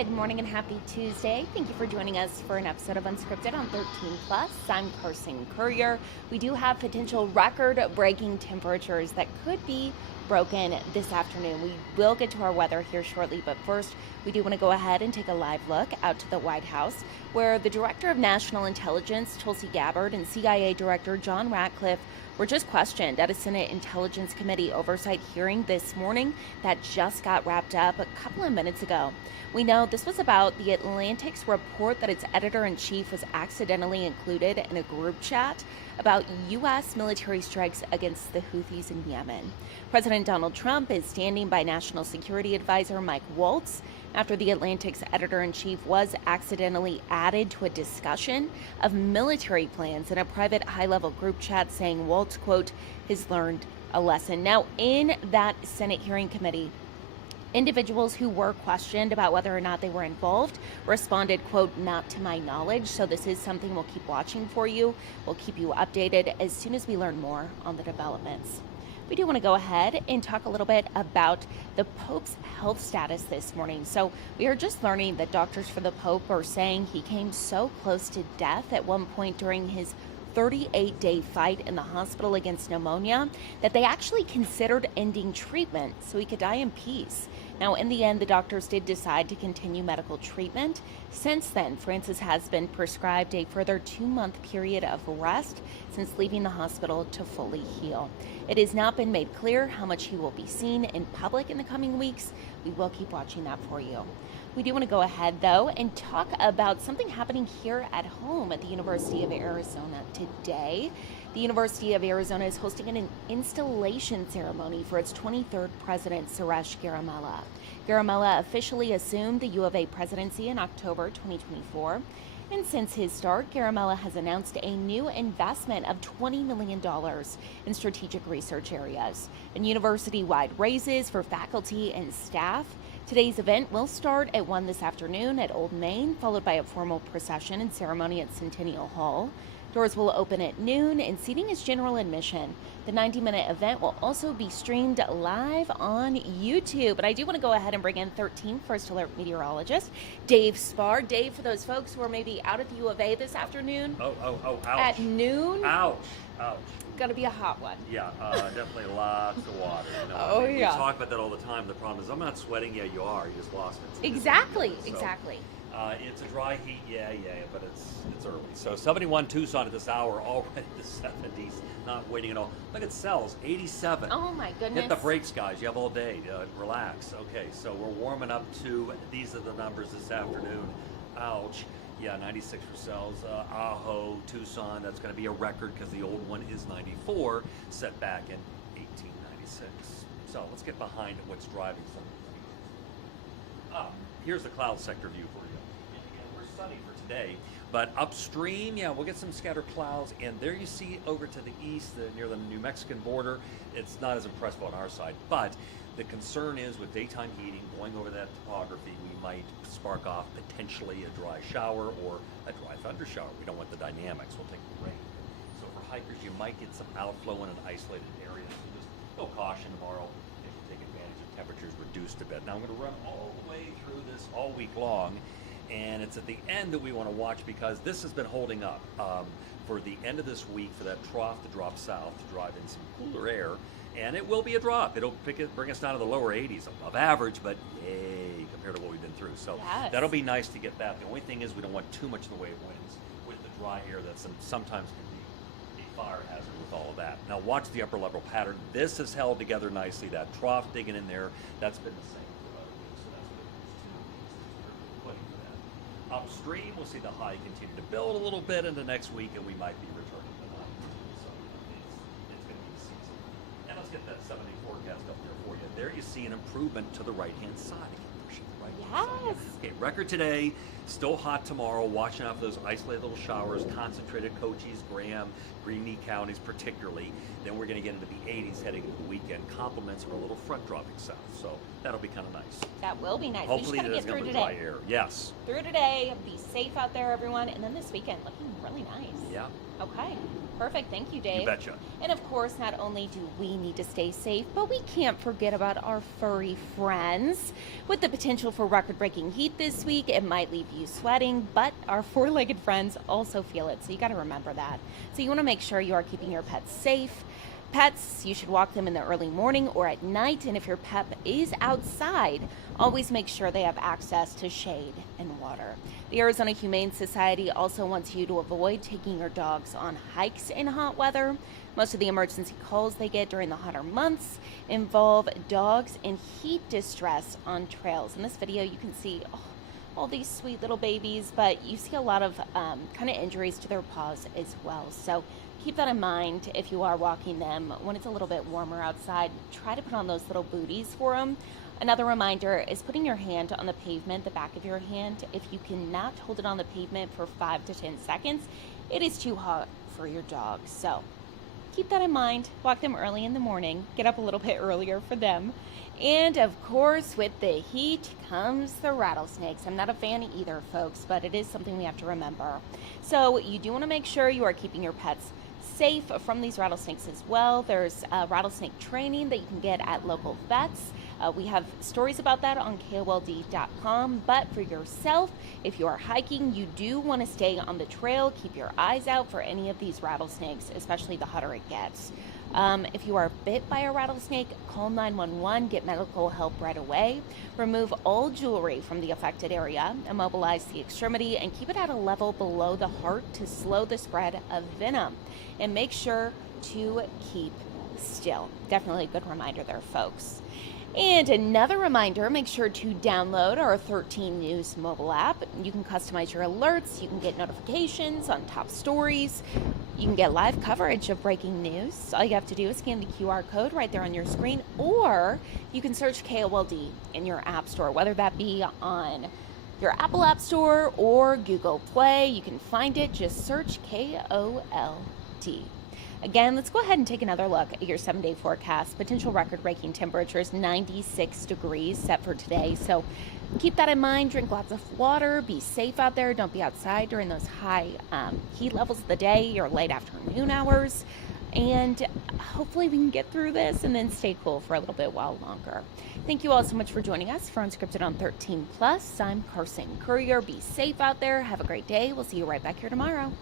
Good morning and happy Tuesday. Thank you for joining us for an episode of Unscripted on 13 Plus. I'm Carson Courier. We do have potential record-breaking temperatures that could be broken this afternoon. We will get to our weather here shortly, but first we do want to go ahead and take a live look out to the White House, where the Director of National Intelligence, Tulsi Gabbard, and CIA Director John Ratcliffe were just questioned at a Senate Intelligence Committee oversight hearing this morning that just got wrapped up a couple of minutes ago. We know this was about The Atlantic's report that its editor-in-chief was accidentally included in a group chat about U.S. military strikes against the Houthis in Yemen. President Donald Trump is standing by National Security Advisor Mike Waltz after The Atlantic's editor-in-chief was accidentally added to a discussion of military plans in a private high-level group chat, saying Waltz, quote, has learned a lesson. Now, in that Senate hearing committee, individuals who were questioned about whether or not they were involved responded, quote, not to my knowledge. So this is something we'll keep watching for you. We'll keep you updated as soon as we learn more on the developments. We do want to go ahead and talk a little bit about the Pope's health status this morning. So we are just learning that doctors for the Pope are saying he came so close to death at one point during his 38-day fight in the hospital against pneumonia that they actually considered ending treatment so he could die in peace. Now, in the end, the doctors did decide to continue medical treatment. Since then, Francis has been prescribed a further 2-month period of rest since leaving the hospital to fully heal. It has not been made clear how much he will be seen in public in the coming weeks. We will keep watching that for you. We do want to go ahead, though, and talk about something happening here at home at the University of Arizona today. The University of Arizona is hosting an installation ceremony for its 23rd president, Suresh Garamella. Garamella officially assumed the U of A presidency in October 2024. And since his start, Garamella has announced a new investment of $20 million in strategic research areas and university-wide raises for faculty and staff. Today's event will start at 1 this afternoon at Old Main, followed by a formal procession and ceremony at Centennial Hall. Doors will open at noon and seating is general admission. The 90-minute event will also be streamed live on YouTube. But I do want to go ahead and bring in 13 First Alert meteorologist Dave Spar. Dave, for those folks who are maybe out at the U of A this afternoon. Ouch. At noon. Ouch. Gotta be a hot one. Yeah, definitely lots of water. Oh, We yeah. talk about that all the time. The problem is I'm not sweating. Yeah, you are. You just lost it. Exactly. It's a dry heat. Yeah, but it's early. So 71 Tucson at this hour, already the 70s. Not waiting at all. Look at cells, 87. Oh my goodness. Hit the brakes, guys. You have all day. Relax. Okay, so we're warming up to, these are the numbers this afternoon. Ouch. Yeah, 96 for cells. Ajo, Tucson, that's going to be a record because the old one is 94, set back in 1896. So let's get behind what's driving some of these. Here's the cloud sector view for you. And again, we're sunny for today, but upstream, yeah, we'll get some scattered clouds. And there you see over to the east, near the New Mexican border, it's not as impressive on our side, but the concern is with daytime heating, going over that topography, we might spark off potentially a dry shower or a dry thunder shower. We don't want the dynamics. We'll take the rain. So for hikers, you might get some outflow in an isolated area. So just no caution tomorrow if you take advantage of temperatures reduced a bit. Now I'm going to run all the way through this all week long, and it's at the end that we want to watch because this has been holding up for the end of this week for that trough to drop south to drive in some cooler air. And it will be a drop. It'll bring us down to the lower 80s, above average, but yay, compared to what we've been through. So yes, that'll be nice to get that. The only thing is we don't want too much in the way of winds with the dry air that sometimes can be a fire hazard with all of that. Now watch the upper level pattern. This has held together nicely. That trough digging in there, that's been the same for about a week. So that's good news too. Putting for that. Upstream, we'll see the high continue to build a little bit into next week, and we might be returning to the 90s. So it's going to be the season. And let's get that 7-day forecast up there for you. There you see an improvement to the right-hand side. Again, pushing the right-hand side. Yes. Okay, record today, still hot tomorrow. Watching out for those isolated little showers, concentrated Cochise, Graham, Green Meat counties particularly. Then we're going to get into the 80s heading into the weekend. Compliments are a little front dropping south, so that'll be kind of nice. That will be nice. Hopefully we just it gotta doesn't get come through with today. dry air. Yes. Through today. Be safe out there, everyone. And then this weekend, looking really nice. Yeah. Okay. Perfect. Thank you, Dave. You betcha. And of course, not only do we need to stay safe, but we can't forget about our furry friends. With the potential for record-breaking heat this week, it might leave you sweating, but our four-legged friends also feel it, so you got to remember that. So you want to make sure you are keeping your pets safe. Pets, you should walk them in the early morning or at night, and if your pet is outside, always make sure they have access to shade and water. The Arizona Humane Society also wants you to avoid taking your dogs on hikes in hot weather. Most of the emergency calls they get during the hotter months involve dogs in heat distress on trails. In this video, you can see all these sweet little babies, but you see a lot of kind of injuries to their paws as well. So keep that in mind if you are walking them. When it's a little bit warmer outside, try to put on those little booties for them. Another reminder is putting your hand on the pavement, the back of your hand. If you cannot hold it on the pavement for 5 to 10 seconds, it is too hot for your dog. So keep that in mind. Walk them early in the morning. Get up a little bit earlier for them. And of course, with the heat comes the rattlesnakes. I'm not a fan either, folks, but it is something we have to remember. So you do want to make sure you are keeping your pets safe from these rattlesnakes as well. There's rattlesnake training that you can get at local vets. We have stories about that on KOLD.com, but for yourself, if you are hiking, you do want to stay on the trail. Keep your eyes out for any of these rattlesnakes, especially the hotter it gets. If you are bit by a rattlesnake, call 911, get medical help right away. Remove all jewelry from the affected area, immobilize the extremity, and keep it at a level below the heart to slow the spread of venom. And make sure to keep still. Definitely a good reminder there, folks. And another reminder, make sure to download our 13 News mobile app. You can customize your alerts, you can get notifications on top stories, you can get live coverage of breaking news. All you have to do is scan the QR code right there on your screen, or you can search KOLD in your app store, whether that be on your Apple App Store or Google Play. You can find it, just search KOLD. Again, let's go ahead and take another look at your 7-day forecast. Potential record-breaking temperatures, 96 degrees set for today. So keep that in mind. Drink lots of water. Be safe out there. Don't be outside during those high heat levels of the day or late afternoon hours. And hopefully we can get through this and then stay cool for a little bit while longer. Thank you all so much for joining us for Unscripted on 13 Plus. I'm Carson Courier. Be safe out there. Have a great day. We'll see you right back here tomorrow.